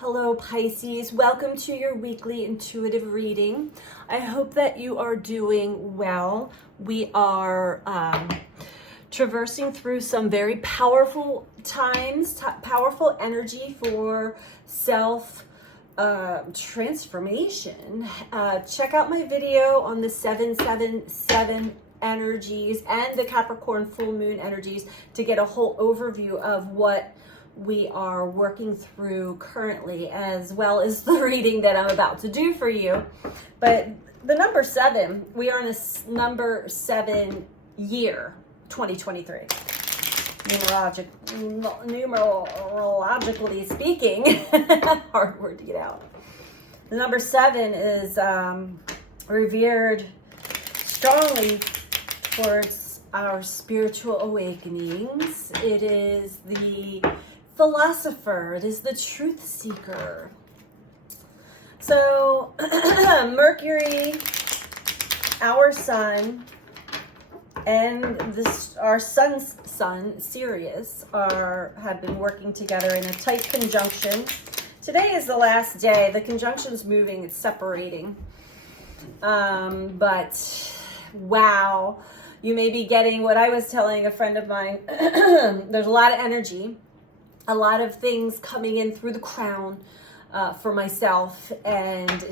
Hello Pisces, welcome to your weekly intuitive reading. I hope that you are doing well. We are traversing through some very powerful times, powerful energy for self transformation. Check out my video on the 777 energies and the Capricorn full moon energies to get a whole overview of what we are working through currently, as well as the reading that I'm about to do for you. But the number 7, we are in this number 7 year, 2023. Numerologically speaking, hard word to get out. The number 7 is revered strongly towards our spiritual awakenings. It is the philosopher, it is the truth seeker. So Mercury, our sun, and our sun's sun, Sirius, have been working together in a tight conjunction. Today is the last day. The conjunction's moving, it's separating. But wow, you may be getting what I was telling a friend of mine. There's a lot of energy, a lot of things coming in through the crown for myself, and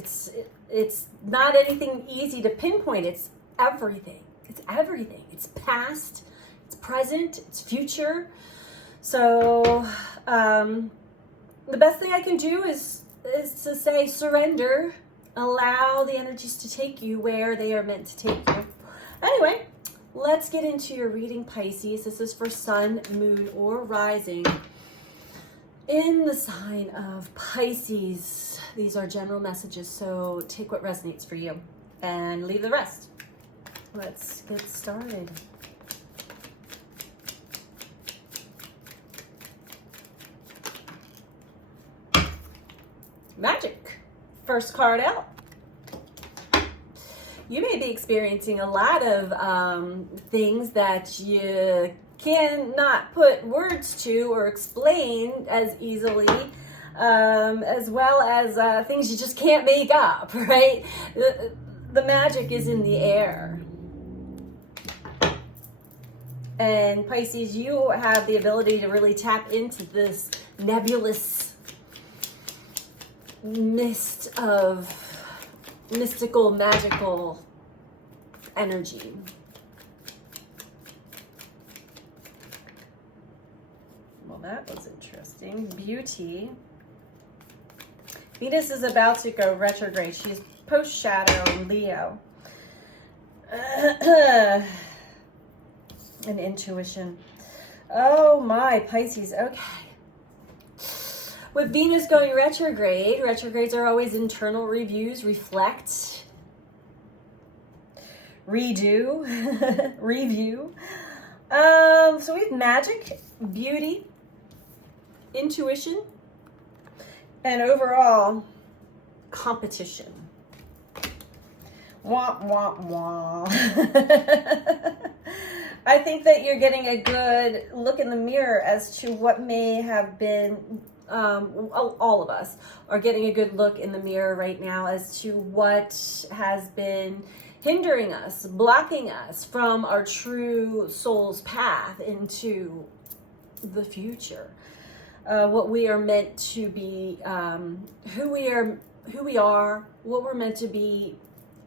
it's not anything easy to pinpoint. It's everything. It's everything. It's past, it's present, it's future. So the best thing I can do is to say surrender, allow the energies to take you where they are meant to take you. Anyway, let's get into your reading, Pisces. This is for sun, moon, or rising in the sign of Pisces. These are general messages, so take what resonates for you and leave the rest. Let's get started. Magic. First card out. You may be experiencing a lot of things that you cannot put words to or explain as easily, as well as things you just can't make up, right? The magic is in the air. And Pisces, you have the ability to really tap into this nebulous mist of mystical, magical energy. Well, that was interesting. Beauty. Venus is about to go retrograde. She's post-shadow in Leo. And intuition. Oh my, Pisces. Okay. With Venus going retrograde, retrogrades are always internal reviews, reflect, redo, review. So we have magic, beauty, intuition, and overall competition. Wah, wah, wah. I think that you're getting a good look in the mirror as to what may have been, all of us are getting a good look in the mirror right now as to what has been hindering us, blocking us from our true soul's path into the future. What we are meant to be, who we are, what we're meant to be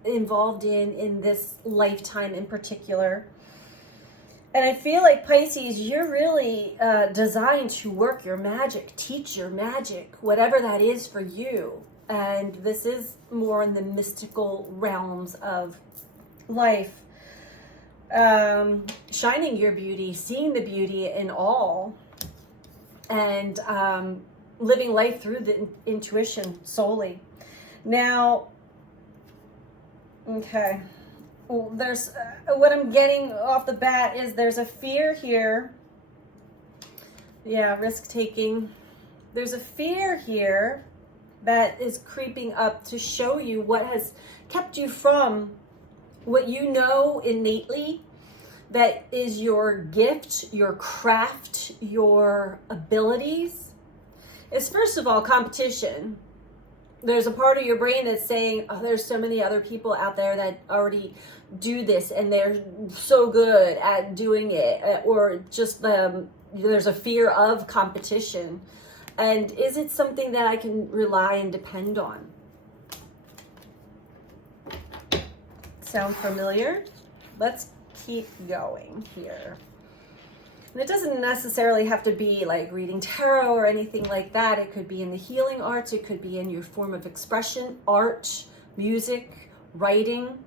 involved in this lifetime in particular. And I feel like, Pisces, you're really designed to work your magic, teach your magic, whatever that is for you. And this is more in the mystical realms of life. Shining your beauty, seeing the beauty in all, and living life through the intuition solely. Now, okay. There's what I'm getting off the bat is there's a fear here. Yeah, risk taking. There's a fear here that is creeping up to show you what has kept you from what you know innately that is your gift, your craft, your abilities. is, first of all, competition. There's a part of your brain that's saying, oh, there's so many other people out there that already do this and they're so good at doing it. Or just there's a fear of competition. And is it something that I can rely and depend on? Sound familiar? Let's keep going here. And it doesn't necessarily have to be like reading tarot or anything like that. It could be in the healing arts. It could be in your form of expression, art, music, writing.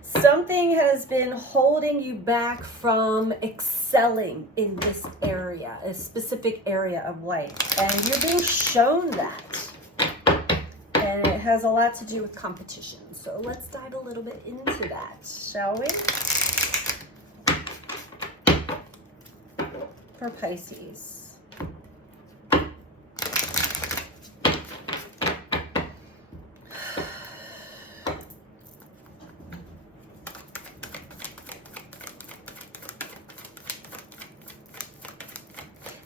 Something has been holding you back from excelling in this area, a specific area of life. And you're being shown that. And it has a lot to do with competition. So let's dive a little bit into that, shall we? For Pisces.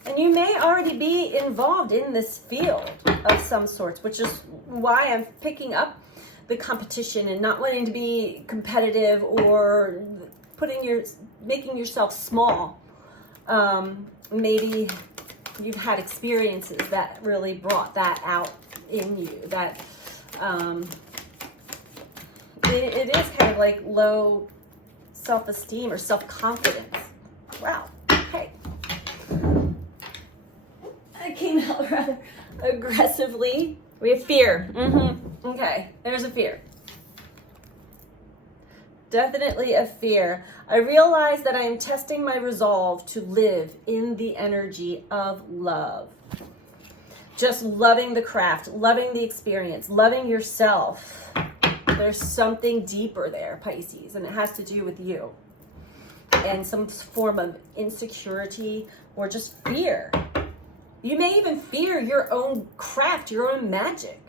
And you may already be involved in this field of some sorts, which is why I'm picking up the competition and not wanting to be competitive or making yourself small. Maybe you've had experiences that really brought that out in you, that it is kind of like low self-esteem or self-confidence. Wow, okay. I came out rather aggressively. We have fear. Okay, there's a fear. Definitely a fear. I realize that I am testing my resolve to live in the energy of love. Just loving the craft, loving the experience, loving yourself. There's something deeper there, Pisces, and it has to do with you. And some form of insecurity or just fear. You may even fear your own craft, your own magic.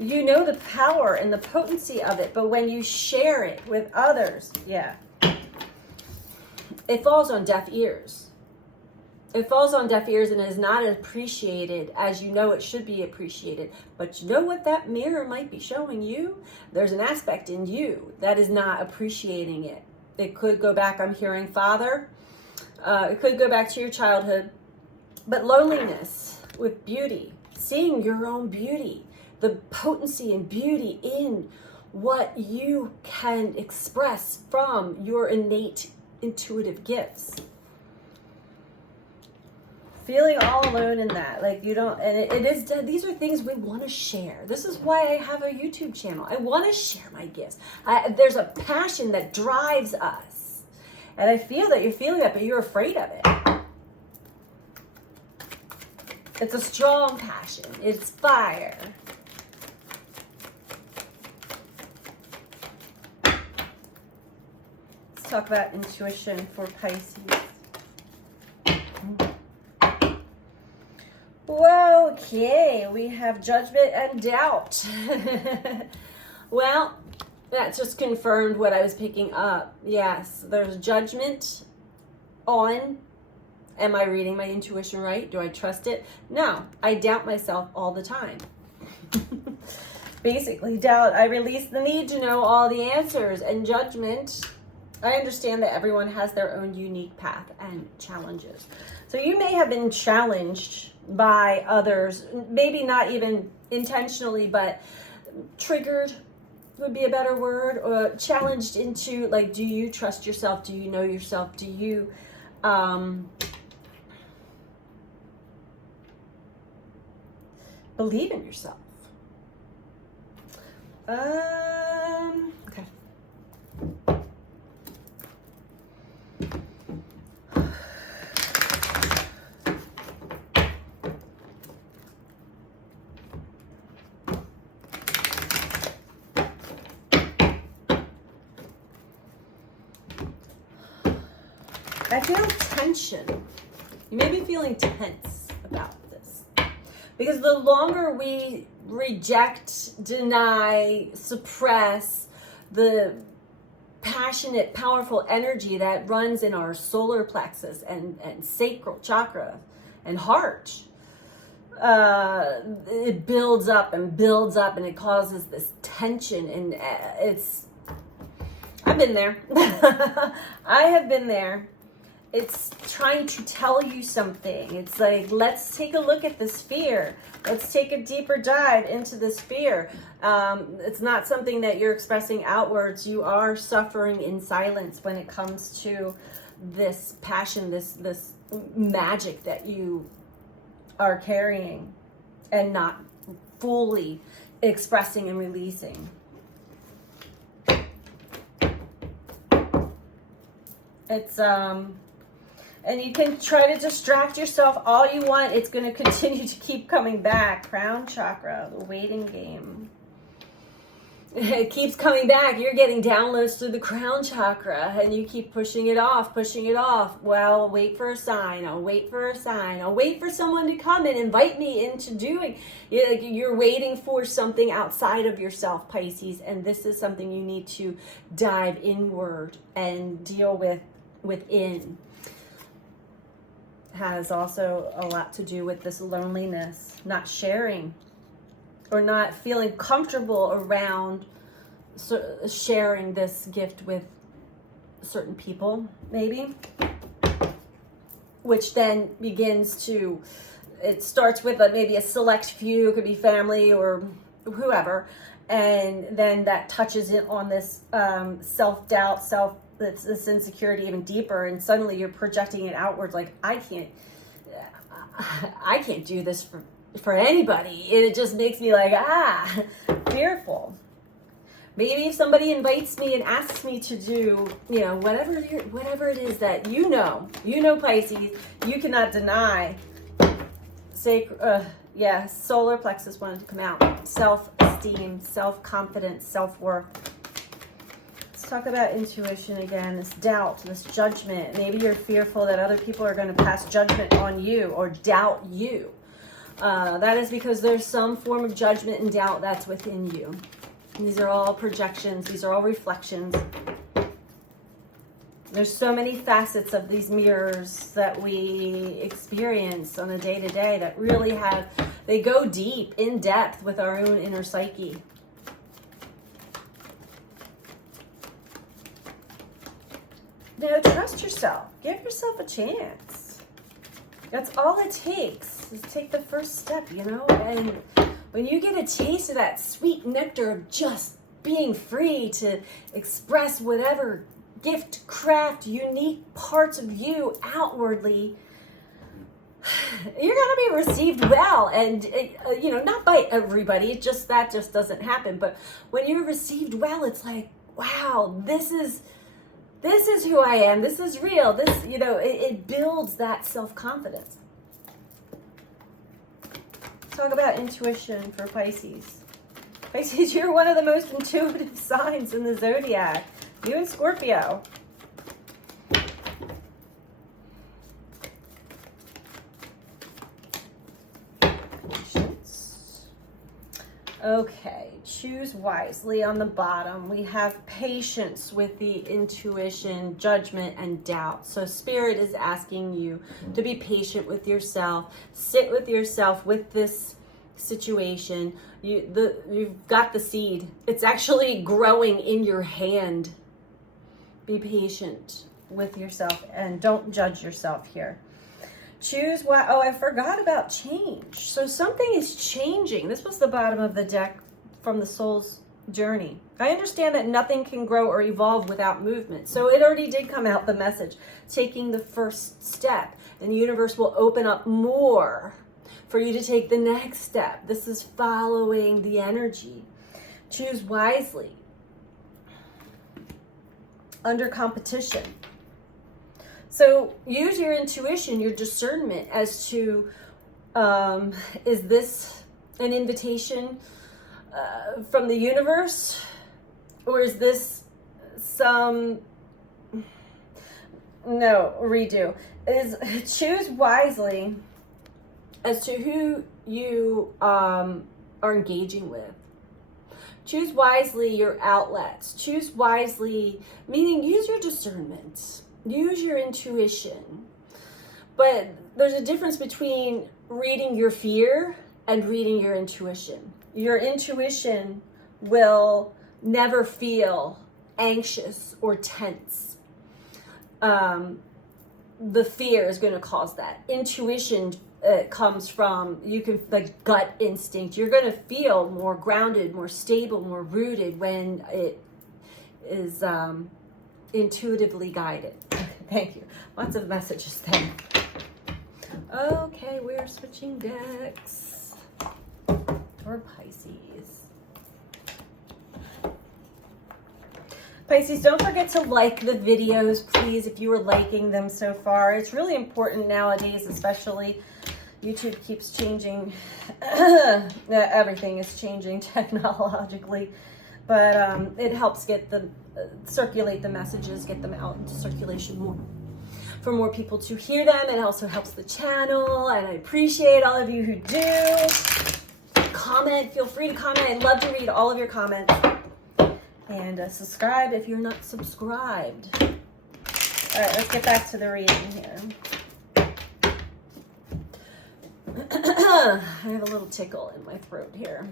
You know the power and the potency of it, but when you share it with others, yeah, it falls on deaf ears. It falls on deaf ears and is not appreciated as you know it should be appreciated. But you know what that mirror might be showing you? There's an aspect in you that is not appreciating it. It could go back, I'm hearing father. It could go back to your childhood. But loneliness with beauty, seeing your own beauty, the potency and beauty in what you can express from your innate intuitive gifts. Feeling all alone in that, like you don't, and it is, these are things we want to share. This is why I have a YouTube channel. I want to share my gifts. There's a passion that drives us. And I feel that you're feeling that, but you're afraid of it. It's a strong passion. It's fire. Talk about intuition for Pisces. Well, okay, we have judgment and doubt. Well, that just confirmed what I was picking up. Yes, there's judgment on, am I reading my intuition right? Do I trust it? No, I doubt myself all the time. Basically, doubt. I release the need to know all the answers, and judgment. I understand that everyone has their own unique path and challenges. So you may have been challenged by others, maybe not even intentionally, but triggered would be a better word, or challenged into like, do you trust yourself? Do you know yourself? Do you believe in yourself? Okay. I feel tension. You may be feeling tense about this because the longer we reject, deny, suppress the passionate, powerful energy that runs in our solar plexus and sacral chakra and heart. It builds up and it causes this tension, and I've been there. I have been there. It's trying to tell you something. It's like, let's take a look at this fear. Let's take a deeper dive into this fear. It's not something that you're expressing outwards. You are suffering in silence when it comes to this passion, this magic that you are carrying and not fully expressing and releasing. It's and you can try to distract yourself all you want. It's going to continue to keep coming back. Crown chakra, the waiting game. It keeps coming back. You're getting downloads through the crown chakra, and you keep pushing it off. Well, I'll wait for a sign. I'll wait for someone to come and invite me into doing. You're waiting for something outside of yourself, Pisces, and this is something you need to dive inward and deal with within. Has also a lot to do with this loneliness, not sharing or not feeling comfortable around sharing this gift with certain people, maybe, which then begins to, it starts with maybe a select few, it could be family or whoever, and then that touches it on this self-doubt, this insecurity even deeper, and suddenly you're projecting it outwards like, I can't do this for anybody. It just makes me like, fearful. Maybe if somebody invites me and asks me to do, whatever it is that you know, Pisces, you cannot deny. Solar plexus wanted to come out. Self-esteem, self-confidence, self-worth. Talk about intuition again, this doubt, this judgment. Maybe you're fearful that other people are going to pass judgment on you or doubt you. That is because there's some form of judgment and doubt that's within you. These are all projections. These are all reflections. There's so many facets of these mirrors that we experience on a day-to-day that really they go deep, in depth with our own inner psyche. Trust yourself. Give yourself a chance. That's all it takes, is take the first step, And when you get a taste of that sweet nectar of just being free to express whatever gift, craft, unique parts of you outwardly, you're going to be received well. And, not by everybody. That just doesn't happen. But when you're received well, it's like, wow, this is who I am. This is real. It builds that self-confidence. Talk about intuition for Pisces. Pisces, you're one of the most intuitive signs in the zodiac. You and Scorpio. Okay, choose wisely on the bottom. We have patience with the intuition, judgment, and doubt. So Spirit is asking you to be patient with yourself. Sit with yourself with this situation. You've got the seed. It's actually growing in your hand. Be patient with yourself and don't judge yourself here. Choose what? Oh, I forgot about change. So something is changing. This was the bottom of the deck from the soul's journey. I understand that nothing can grow or evolve without movement. So it already did come out, the message, taking the first step. And the universe will open up more for you to take the next step. This is following the energy. Choose wisely. Under competition. So use your intuition, your discernment as to, is this an invitation from the universe? Or is this choose wisely as to who you are engaging with. Choose wisely your outlets. Choose wisely, meaning use your discernment. Use your intuition. But there's a difference between reading your fear and reading your intuition. Your intuition will never feel anxious or tense. The fear is going to cause that. Intuition comes from, you can, like, gut instinct. You're going to feel more grounded, more stable, more rooted when it is intuitively guided. Thank you. Lots of messages there. Okay, we're switching decks for Pisces. Pisces, don't forget to like the videos, please, if you are liking them so far. It's really important nowadays, especially. YouTube keeps changing. Everything is changing technologically. But it helps get the circulate the messages, get them out into circulation more, for more people to hear them. It also helps the channel, and I appreciate all of you who do. Comment, feel free to comment. I'd love to read all of your comments. And subscribe if you're not subscribed. All right, let's get back to the reading here. I have a little tickle in my throat here.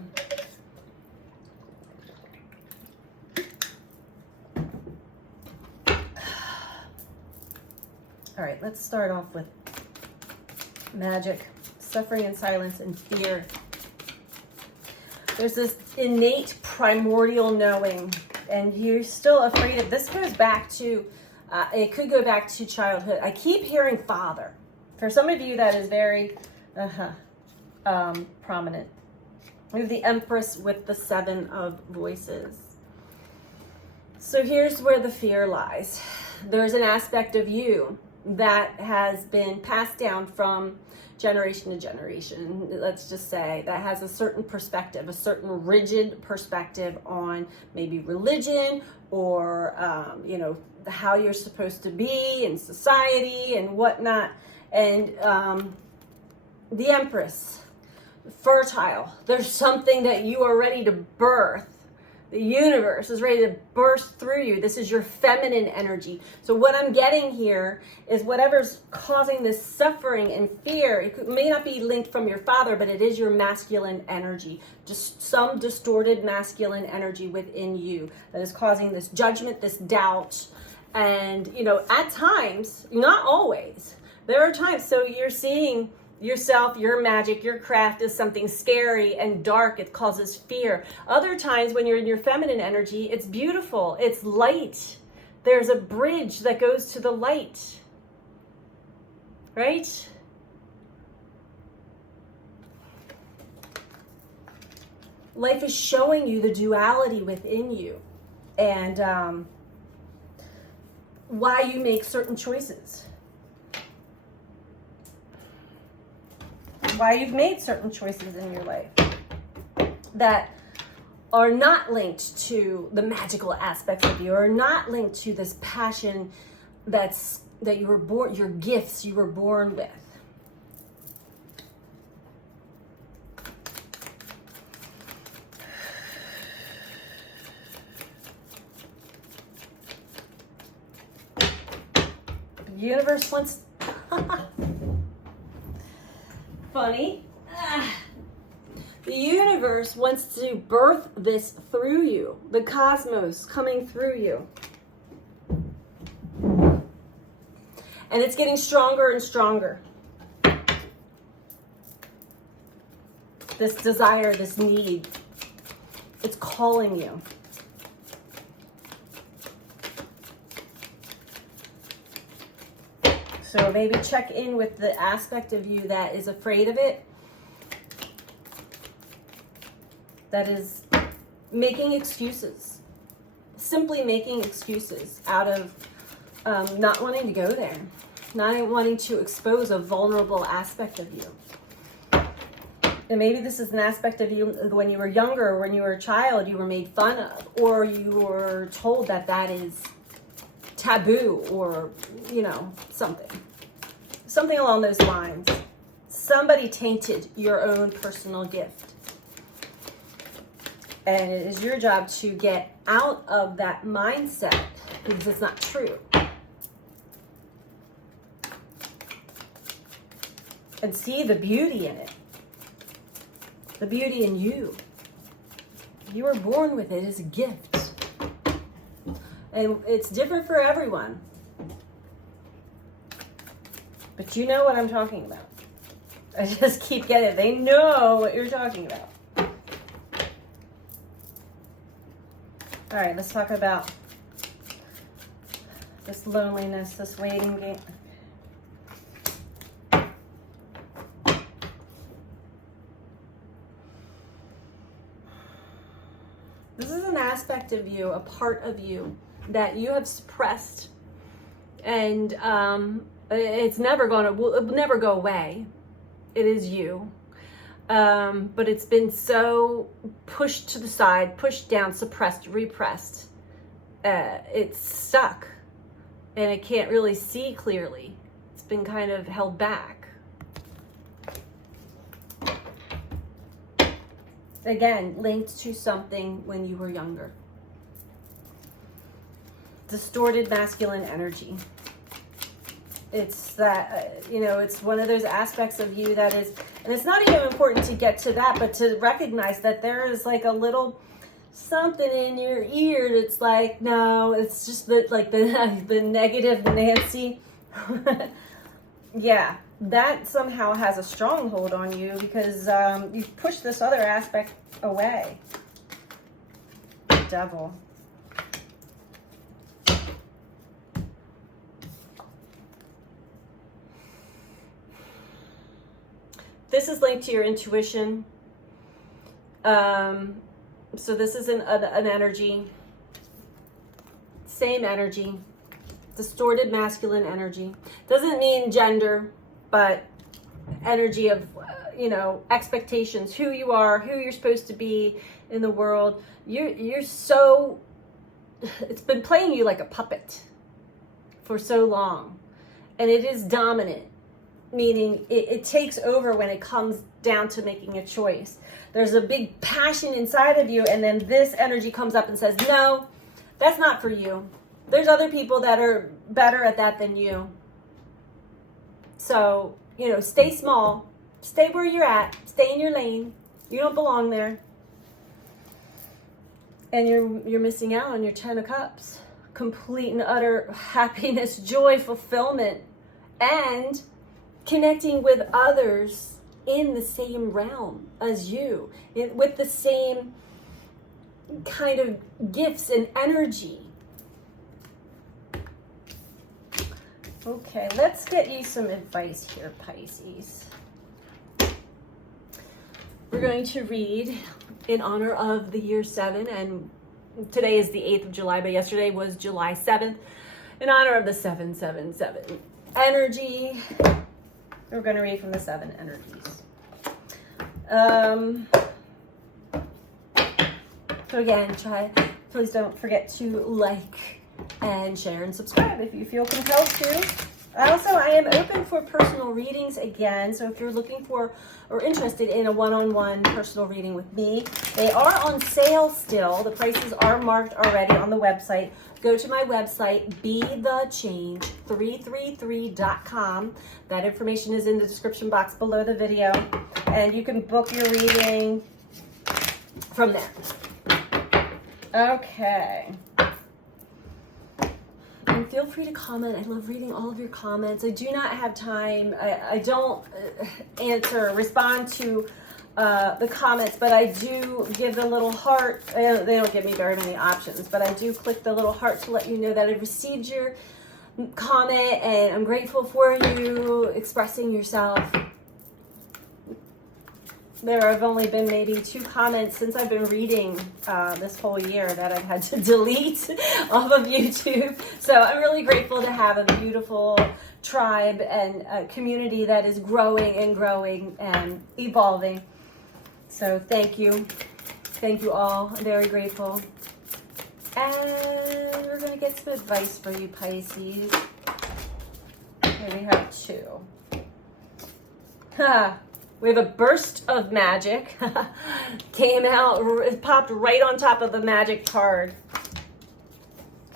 All right, let's start off with magic, suffering and silence and fear. There's this innate primordial knowing, and you're still afraid of this. Goes back to, it could go back to childhood. I keep hearing father. For some of you, that is very prominent. We have the Empress with the 7 of voices. So here's where the fear lies. There's an aspect of you that has been passed down from generation to generation, let's just say, that has a certain perspective, a certain rigid perspective on maybe religion or, you know, how you're supposed to be in society and whatnot. And the Empress, fertile, there's something that you are ready to birth. The universe is ready to burst through you. This is your feminine energy. So what I'm getting here is whatever's causing this suffering and fear, it may not be linked from your father, but it is your masculine energy. Just some distorted masculine energy within you that is causing this judgment, this doubt. And, you know, at times, not always, there are times, so you're seeing yourself, your magic, your craft is something scary and dark. It causes fear. Other times when you're in your feminine energy, it's beautiful. It's light. There's a bridge that goes to the light. Right? Life is showing you the duality within you and why you make certain choices. Why you've made certain choices in your life that are not linked to the magical aspects of you, or not linked to this passion that you were born, your gifts you were born with. The universe wants funny. The universe wants to birth this through you, the cosmos coming through you. And it's getting stronger and stronger. This desire, this need, it's calling you. So maybe check in with the aspect of you that is afraid of it, that is making excuses, simply making excuses out of not wanting to go there, not wanting to expose a vulnerable aspect of you. And maybe this is an aspect of you when you were younger, when you were a child, you were made fun of, or you were told that that is taboo, or, you know, something along those lines. Somebody tainted your own personal gift. And it is your job to get out of that mindset because it's not true. And see the beauty in it. The beauty in you. You were born with it as a gift. And it's different for everyone. But you know what I'm talking about. I just keep getting it. They know what you're talking about. All right, let's talk about this loneliness, this waiting game. This is an aspect of you, a part of you that you have suppressed, and it's never going to, will never go away. It is you. But it's been so pushed to the side, pushed down, suppressed, repressed. It's stuck and it can't really see clearly. It's been kind of held back. Again, linked to something when you were younger. Distorted masculine energy. It's that, it's one of those aspects of you that is, and it's not even important to get to that, but to recognize that there is like a little something in your ear that's like, no, it's just the negative Nancy. Yeah, that somehow has a stronghold on you because you've pushed this other aspect away. Devil. This is linked to your intuition. So this is an energy. Same energy. Distorted masculine energy. Doesn't mean gender, but energy of, expectations. Who you are, who you're supposed to be in the world. You're so... It's been playing you like a puppet for so long. And it is dominant. Meaning it takes over when it comes down to making a choice. There's a big passion inside of you, and then this energy comes up and says, no, that's not for you. There's other people that are better at that than you. So, stay small. Stay where you're at. Stay in your lane. You don't belong there. And you're missing out on your 10 of Cups. Complete and utter happiness, joy, fulfillment, and connecting with others in the same realm as you, with the same kind of gifts and energy. Okay, let's get you some advice here, Pisces. We're going to read in honor of the year 7, and today is the 8th of July, but yesterday was July 7th, in honor of the 777 energy. We're going to read from the 7 energies. So again, please don't forget to like and share and subscribe if you feel compelled to. Also, I am open for personal readings again. So if you're looking for or interested in a one-on-one personal reading with me, they are on sale still. The prices are marked already on the website. Go to my website, BeTheChange333.com. That information is in the description box below the video. And you can book your reading from there. Okay. And feel free to comment. I love reading all of your comments. I do not have time. I don't respond to the comments, but I do give the little heart. They don't give me very many options, but I do click the little heart to let you know that I received your comment, and I'm grateful for you expressing yourself. There have only been maybe 2 comments since I've been reading this whole year that I've had to delete off of YouTube. So I'm really grateful to have a beautiful tribe and a community that is growing and evolving. So thank you. Thank you all. I'm very grateful. And we're going to get some advice for you, Pisces. Here we have 2. We have a burst of magic. Came out, it popped right on top of the magic card.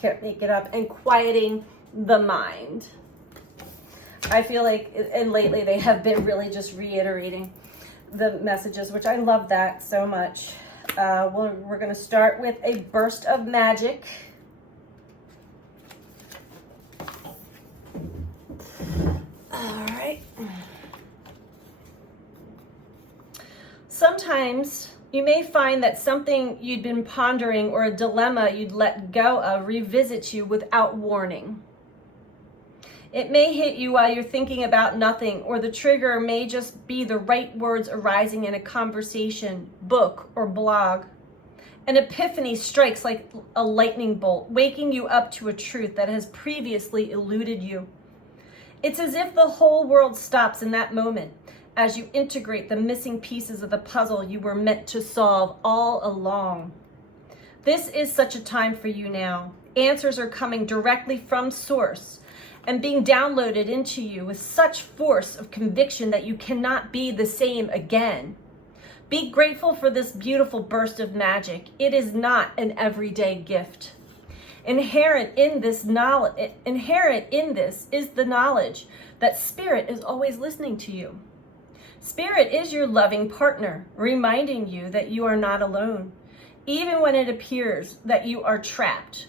Can't make it up. And quieting the mind. I feel like, and lately they have been really just reiterating the messages, which I love that so much. We're going to start with a burst of magic. All right. Sometimes you may find that something you'd been pondering or a dilemma you'd let go of revisits you without warning. It may hit you while you're thinking about nothing, or the trigger may just be the right words arising in a conversation, book, or blog. An epiphany strikes like a lightning bolt, waking you up to a truth that has previously eluded you. It's as if the whole world stops in that moment as you integrate the missing pieces of the puzzle you were meant to solve all along. This is such a time for you now. Answers are coming directly from source and being downloaded into you with such force of conviction that you cannot be the same again. Be grateful for this beautiful burst of magic. It is not an everyday gift. Inherent in this is the knowledge that Spirit is always listening to you. Spirit is your loving partner, reminding you that you are not alone. Even when it appears that you are trapped,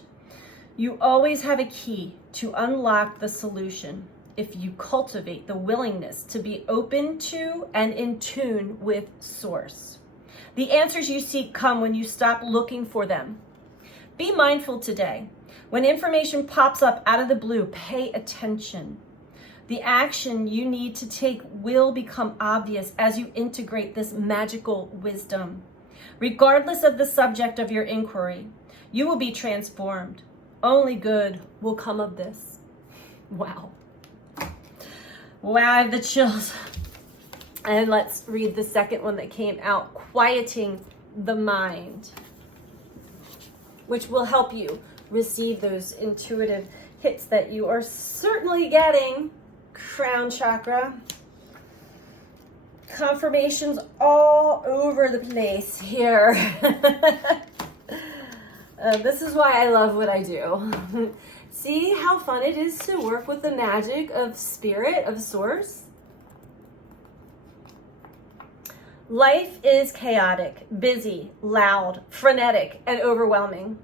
you always have a key to unlock the solution if you cultivate the willingness to be open to and in tune with Source. The answers you seek come when you stop looking for them. Be mindful today. When information pops up out of the blue, pay attention. The action you need to take will become obvious as you integrate this magical wisdom. Regardless of the subject of your inquiry, you will be transformed. Only good will come of this. Wow. Wow, I have the chills. And let's read the second one that came out, quieting the mind, which will help you receive those intuitive hits that you are certainly getting. Crown chakra. Confirmations all over the place here. This is why I love what I do. See how fun it is to work with the magic of Spirit, of Source? Life is chaotic, busy, loud, frenetic, and overwhelming.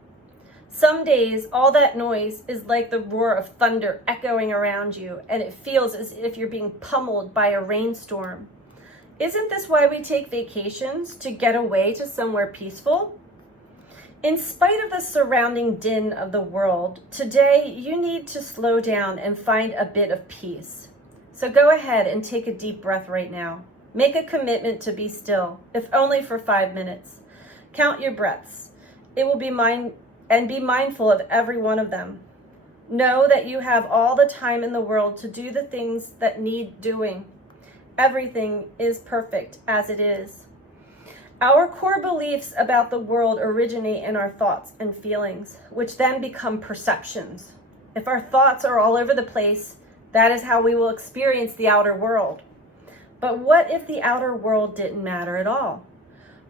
Some days, all that noise is like the roar of thunder echoing around you, and it feels as if you're being pummeled by a rainstorm. Isn't this why we take vacations? To get away to somewhere peaceful? In spite of the surrounding din of the world, today you need to slow down and find a bit of peace. So go ahead and take a deep breath right now. Make a commitment to be still, if only for 5 minutes. Count your breaths. It will be mine. And be mindful of every one of them. Know that you have all the time in the world to do the things that need doing. Everything is perfect as it is. Our core beliefs about the world originate in our thoughts and feelings, which then become perceptions. If our thoughts are all over the place, that is how we will experience the outer world. But what if the outer world didn't matter at all?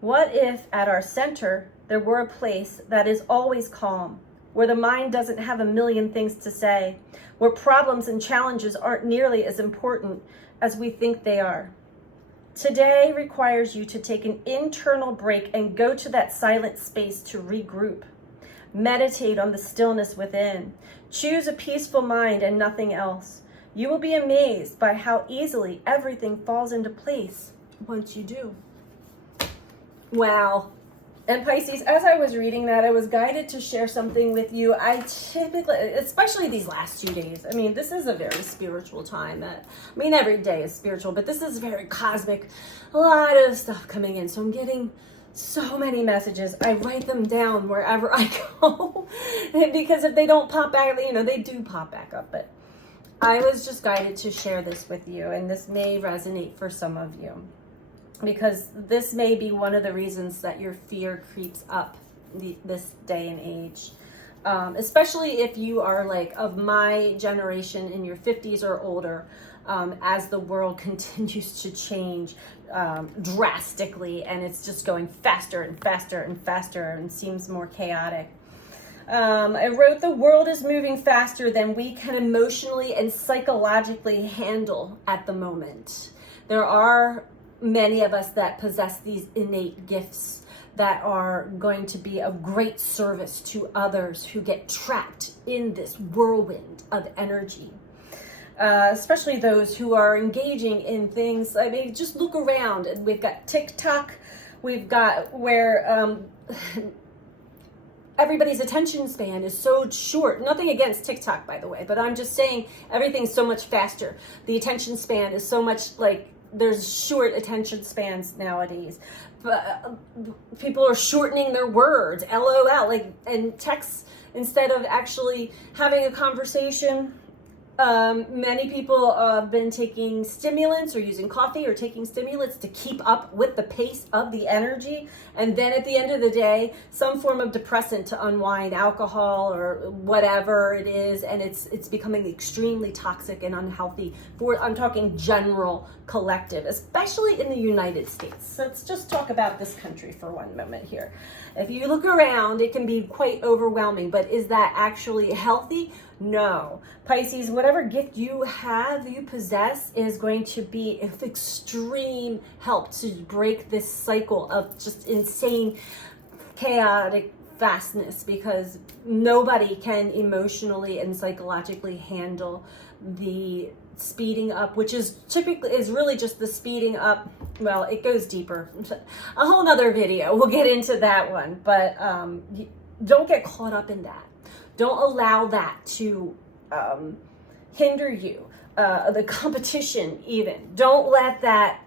What if at our center, there were a place that is always calm, where the mind doesn't have a million things to say, where problems and challenges aren't nearly as important as we think they are. Today requires you to take an internal break and go to that silent space to regroup. Meditate on the stillness within. Choose a peaceful mind and nothing else. You will be amazed by how easily everything falls into place once you do. Wow. And Pisces, as I was reading that, I was guided to share something with you. I typically, especially these last 2 days, I mean, this is a very spiritual time. Every day is spiritual, but this is very cosmic. A lot of stuff coming in. So I'm getting so many messages. I write them down wherever I go. Because if they don't pop back, they do pop back up. But I was just guided to share this with you. And this may resonate for some of you. Because this may be one of the reasons that your fear creeps up this day and age. especially if you are like of my generation in your 50s or older, as the world continues to change drastically, and it's just going faster and faster and faster and seems more chaotic. I wrote, the world is moving faster than we can emotionally and psychologically handle at the moment. There are many of us that possess these innate gifts that are going to be of great service to others who get trapped in this whirlwind of energy. Especially those who are engaging in things. I mean, just look around, and we've got TikTok, we've got where everybody's attention span is so short. Nothing against TikTok, by the way, but I'm just saying everything's so much faster. The attention span is so much like, there's short attention spans nowadays. But people are shortening their words, LOL, like, and texts instead of actually having a conversation. Many people have been taking stimulants or using coffee or taking stimulants to keep up with the pace of the energy. And then at the end of the day, some form of depressant to unwind, alcohol or whatever it is. And it's becoming extremely toxic and unhealthy for, I'm talking general collective, especially in the United States. So let's just talk about this country for one moment here. If you look around, it can be quite overwhelming, but is that actually healthy? No. Pisces, whatever gift you have, you possess, is going to be of extreme help to break this cycle of just insane, chaotic fastness, because nobody can emotionally and psychologically handle the speeding up, which is typically is really just the speeding up. Well, it goes deeper. A whole nother video. We'll get into that one, but don't get caught up in that. Don't allow that to hinder you. The competition even. Don't let that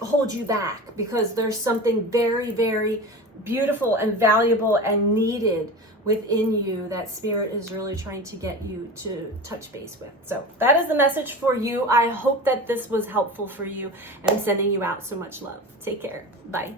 hold you back, because there's something very, very beautiful and valuable and needed within you that Spirit is really trying to get you to touch base with. So that is the message for you. I hope that this was helpful for you, and I'm sending you out so much love. Take care. Bye.